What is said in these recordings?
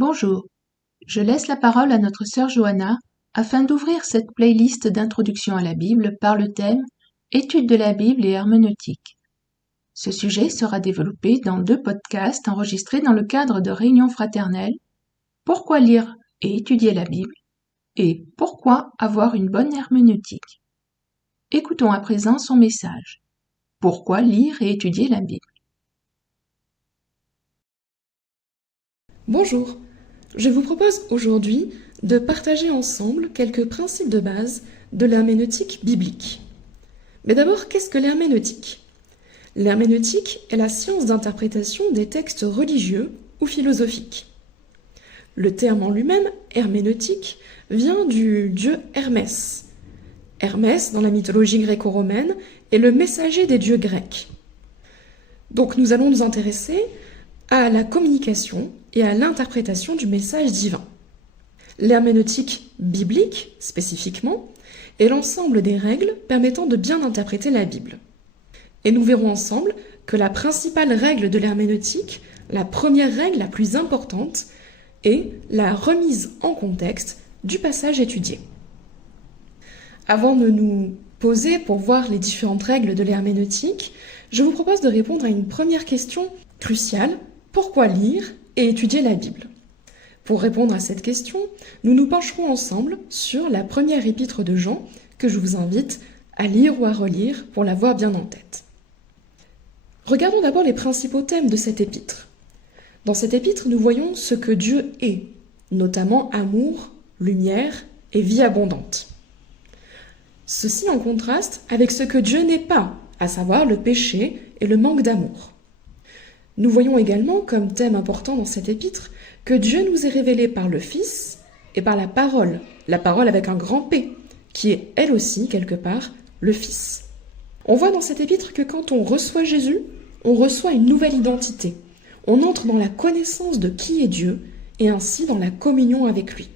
Bonjour, je laisse la parole à notre sœur Johanna afin d'ouvrir cette playlist d'introduction à la Bible par le thème Étude de la Bible et herméneutique. Ce sujet sera développé dans 2 podcasts enregistrés dans le cadre de réunions fraternelles Pourquoi lire et étudier la Bible et Pourquoi avoir une bonne herméneutique. Écoutons à présent son message. Pourquoi lire et étudier la Bible? Bonjour, je vous propose aujourd'hui de partager ensemble quelques principes de base de l'herméneutique biblique. Mais d'abord, qu'est-ce que l'herméneutique? L'herméneutique est la science d'interprétation des textes religieux ou philosophiques. Le terme en lui-même, herméneutique, vient du dieu Hermès. Hermès, dans la mythologie gréco-romaine, est le messager des dieux grecs. Donc nous allons nous intéresser à la communication et à l'interprétation du message divin. L'herméneutique biblique, spécifiquement, est l'ensemble des règles permettant de bien interpréter la Bible. Et nous verrons ensemble que la principale règle de l'herméneutique, la première règle la plus importante, est la remise en contexte du passage étudié. Avant de nous poser pour voir les différentes règles de l'herméneutique, je vous propose de répondre à une première question cruciale. Pourquoi lire et étudier la Bible? Pour répondre à cette question, nous nous pencherons ensemble sur la première épître de Jean, que je vous invite à lire ou à relire pour l'avoir bien en tête. Regardons d'abord les principaux thèmes de cette épître. Dans cette épître, nous voyons ce que Dieu est, notamment amour, lumière et vie abondante. Ceci en contraste avec ce que Dieu n'est pas, à savoir le péché et le manque d'amour. Nous voyons également, comme thème important dans cette épître, que Dieu nous est révélé par le Fils et par la parole avec un grand P, qui est elle aussi, quelque part, le Fils. On voit dans cette épître que quand on reçoit Jésus, on reçoit une nouvelle identité. On entre dans la connaissance de qui est Dieu et ainsi dans la communion avec lui.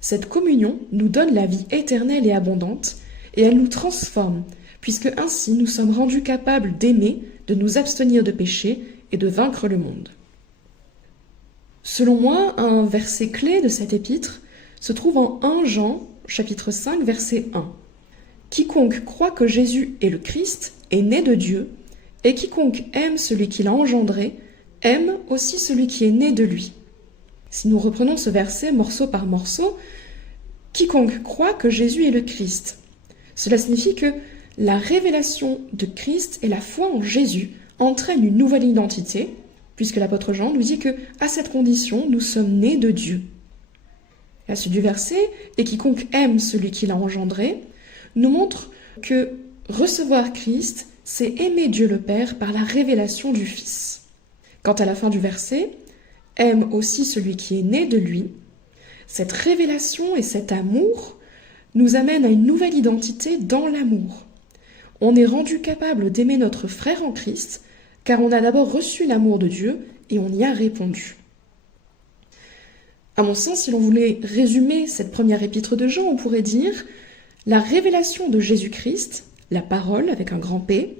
Cette communion nous donne la vie éternelle et abondante et elle nous transforme, puisque ainsi nous sommes rendus capables d'aimer, de nous abstenir de péché et de vaincre le monde. Selon moi, un verset clé de cette épître se trouve en 1 Jean, chapitre 5, verset 1. Quiconque croit que Jésus est le Christ est né de Dieu, et quiconque aime celui qui l'a engendré, aime aussi celui qui est né de lui. Si nous reprenons ce verset morceau par morceau, quiconque croit que Jésus est le Christ. Cela signifie que la révélation de Christ et la foi en Jésus entraîne une nouvelle identité, puisque l'apôtre Jean nous dit que, à cette condition, nous sommes nés de Dieu. La suite du verset, et quiconque aime celui qui l'a engendré, nous montre que recevoir Christ, c'est aimer Dieu le Père par la révélation du Fils. Quant à la fin du verset, aime aussi celui qui est né de lui. Cette révélation et cet amour nous amènent à une nouvelle identité dans l'amour. On est rendu capable d'aimer notre frère en Christ, car on a d'abord reçu l'amour de Dieu et on y a répondu. À mon sens, si l'on voulait résumer cette première épître de Jean, on pourrait dire « La révélation de Jésus-Christ, la parole avec un grand P,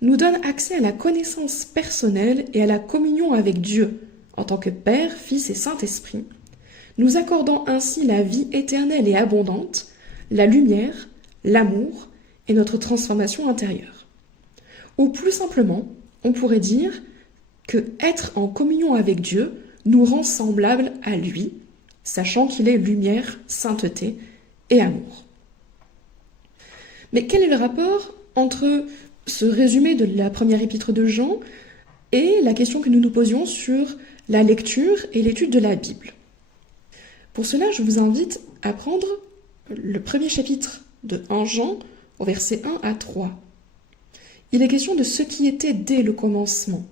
nous donne accès à la connaissance personnelle et à la communion avec Dieu, en tant que Père, Fils et Saint-Esprit, nous accordant ainsi la vie éternelle et abondante, la lumière, l'amour et notre transformation intérieure. » Ou plus simplement, on pourrait dire que être en communion avec Dieu nous rend semblables à lui, sachant qu'il est lumière, sainteté et amour. Mais quel est le rapport entre ce résumé de la première épître de Jean et la question que nous nous posions sur la lecture et l'étude de la Bible? Pour cela, je vous invite à prendre le premier chapitre de 1 Jean au verset 1 à 3. Il est question de ce qui était dès le commencement.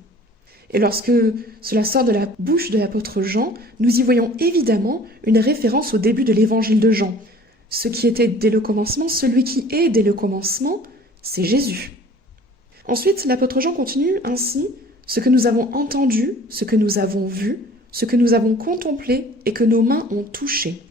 Et lorsque cela sort de la bouche de l'apôtre Jean, nous y voyons évidemment une référence au début de l'évangile de Jean. Ce qui était dès le commencement, celui qui est dès le commencement, c'est Jésus. Ensuite, l'apôtre Jean continue ainsi, ce que nous avons entendu, ce que nous avons vu, ce que nous avons contemplé et que nos mains ont touché.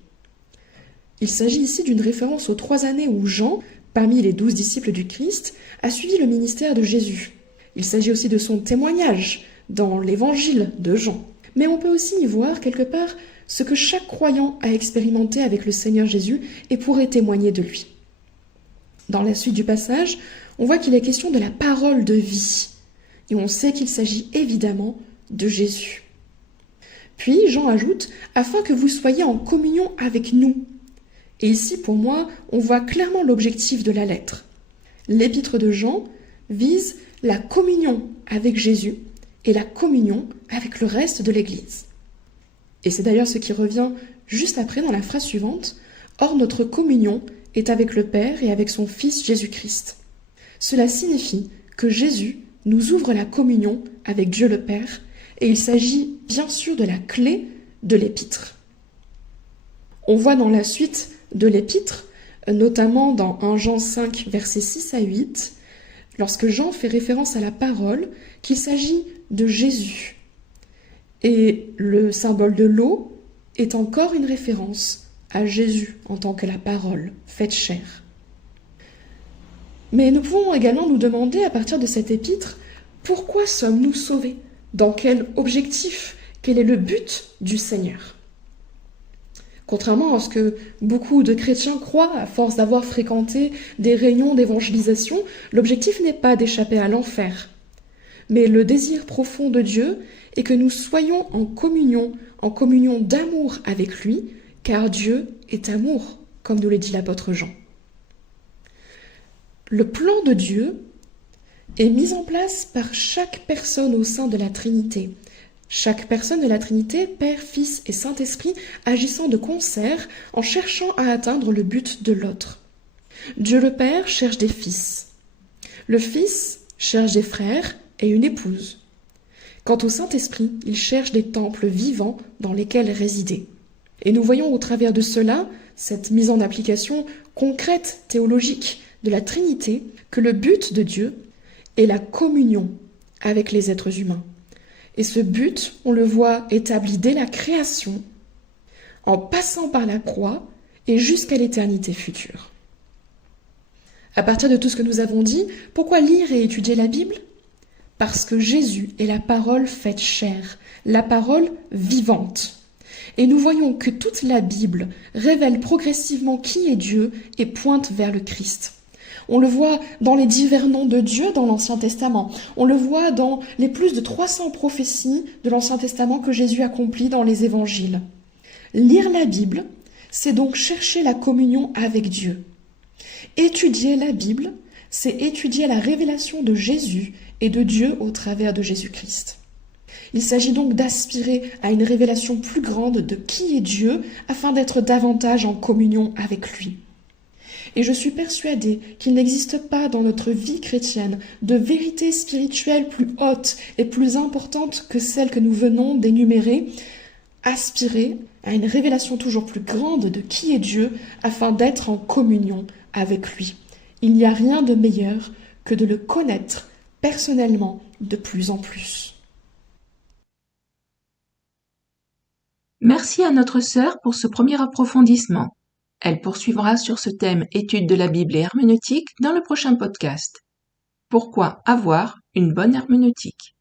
Il s'agit ici d'une référence aux 3 années où Jean, parmi les 12 disciples du Christ, a suivi le ministère de Jésus. Il s'agit aussi de son témoignage dans l'évangile de Jean. mais on peut aussi y voir quelque part ce que chaque croyant a expérimenté avec le Seigneur Jésus et pourrait témoigner de lui. Dans la suite du passage, on voit qu'il est question de la parole de vie, et on sait qu'il s'agit évidemment de Jésus. Puis Jean ajoute « afin que vous soyez en communion avec nous ». Et ici, pour moi, on voit clairement l'objectif de la lettre. L'épître de Jean vise la communion avec Jésus et la communion avec le reste de l'Église. Et c'est d'ailleurs ce qui revient juste après dans la phrase suivante « Or notre communion est avec le Père et avec son Fils Jésus-Christ ». Cela signifie que Jésus nous ouvre la communion avec Dieu le Père, et il s'agit bien sûr de la clé de l'épître. On voit dans la suite de l'épître, notamment dans 1 Jean 5, versets 6 à 8, lorsque Jean fait référence à la parole, qu'il s'agit de Jésus. Et le symbole de l'eau est encore une référence à Jésus en tant que la parole faite chair. Mais nous pouvons également nous demander à partir de cette épître, pourquoi sommes-nous sauvés ? Dans quel objectif ? Quel est le but du Seigneur ? Contrairement à ce que beaucoup de chrétiens croient à force d'avoir fréquenté des réunions d'évangélisation, l'objectif n'est pas d'échapper à l'enfer. Mais le désir profond de Dieu est que nous soyons en communion d'amour avec lui, car Dieu est amour, comme nous le dit l'apôtre Jean. Le plan de Dieu est mis en place par chaque personne au sein de la Trinité. Chaque personne de la Trinité, Père, Fils et Saint-Esprit, agissant de concert en cherchant à atteindre le but de l'autre. Dieu le Père cherche des fils. Le Fils cherche des frères et une épouse. Quant au Saint-Esprit, il cherche des temples vivants dans lesquels résider. Et nous voyons au travers de cela, cette mise en application concrète, théologique de la Trinité, que le but de Dieu est la communion avec les êtres humains. Et ce but, on le voit établi dès la création, en passant par la croix et jusqu'à l'éternité future. À partir de tout ce que nous avons dit, pourquoi lire et étudier la Bible ? Parce que Jésus est la parole faite chair, la parole vivante. Et nous voyons que toute la Bible révèle progressivement qui est Dieu et pointe vers le Christ. On le voit dans les divers noms de Dieu dans l'Ancien Testament. On le voit dans les plus de 300 prophéties de l'Ancien Testament que Jésus accomplit dans les évangiles. Lire la Bible, c'est donc chercher la communion avec Dieu. Étudier la Bible, c'est étudier la révélation de Jésus et de Dieu au travers de Jésus-Christ. Il s'agit donc d'aspirer à une révélation plus grande de qui est Dieu afin d'être davantage en communion avec lui. Et je suis persuadée qu'il n'existe pas dans notre vie chrétienne de vérité spirituelle plus haute et plus importante que celle que nous venons d'énumérer, aspirer à une révélation toujours plus grande de qui est Dieu afin d'être en communion avec lui. Il n'y a rien de meilleur que de le connaître personnellement de plus en plus. Merci à notre sœur pour ce premier approfondissement. Elle poursuivra sur ce thème étude de la Bible et herméneutique dans le prochain podcast. Pourquoi avoir une bonne herméneutique ?